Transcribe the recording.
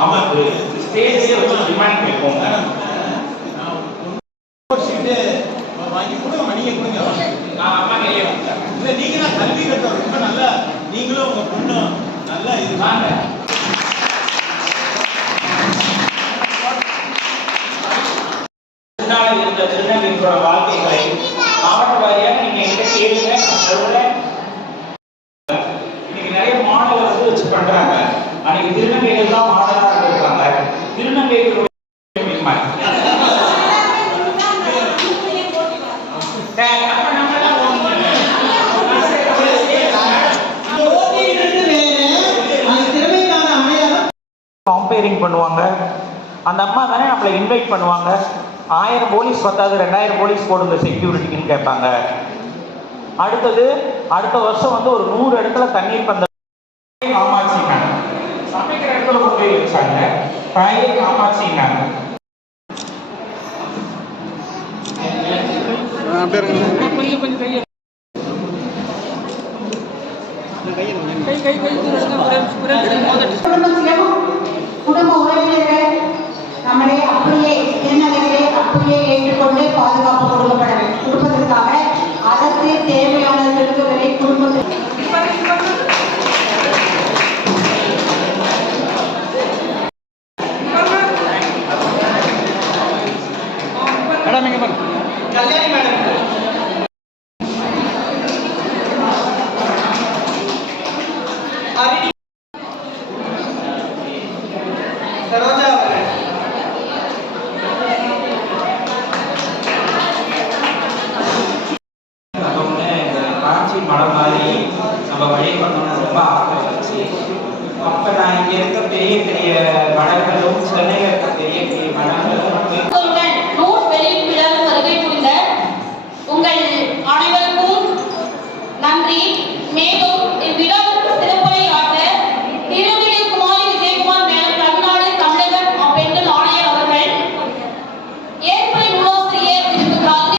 அமர்வு ஸ்டேஜே வச்சு demand வைப்போங்க sheet வாங்கி கொடுங்க மணியை கொடுங்க. நான் அம்மா கையே இல்லை நீங்க தான் கல்வி கற்ற ரொம்ப நல்லா நீங்களும் உங்க பொண்ணும் நல்லா இது வாங்க. இருந்த திருநங்கைகளோட காம்பேரிங் பண்ணுவாங்க. அந்த அம்மா தானே நம்மளை இன்வைட் பண்ணுவாங்க. ஆயிரம் போலீஸ் பத்தாது ரெண்டாயிரம் போலீஸ் போடுங்க செக்யூரிட்டிக்குன்னு கேட்பாங்க. அடுத்தது அடுத்த வருஷம் வந்து ஒரு நூறு இடத்துல தண்ணீர் பந்த காமாட்சினாங்க சமைக்கிற இடத்துல கொண்டு போய் வச்சாங்க. தாயே காமாட்சினாங்க கொஞ்சம் கொஞ்சம் கையை கை கை கை குடும்ப உறவினர்கள் நம்மளே அப்படியே திருநங்கைகளை அப்படியே ஏற்றுக்கொண்டு பாதுகாப்பு கொடுக்கப்பட வேண்டும் குடும்பத்திற்காக அதற்கு தேவையானவர்களுக்கு வரை குடும்பத்தில் மேடம் இங்க பாருங்க. கல்யாணி மேடம் சரோஜா அவர்கள் ஒன்று மடம் மாதிரி நம்ம வழிபடணும்னு ரொம்ப ஆசை வந்துச்சு அப்போ நான் இங்கே இருக்க பெரிய பெரிய மடங்களும் சென்னையில்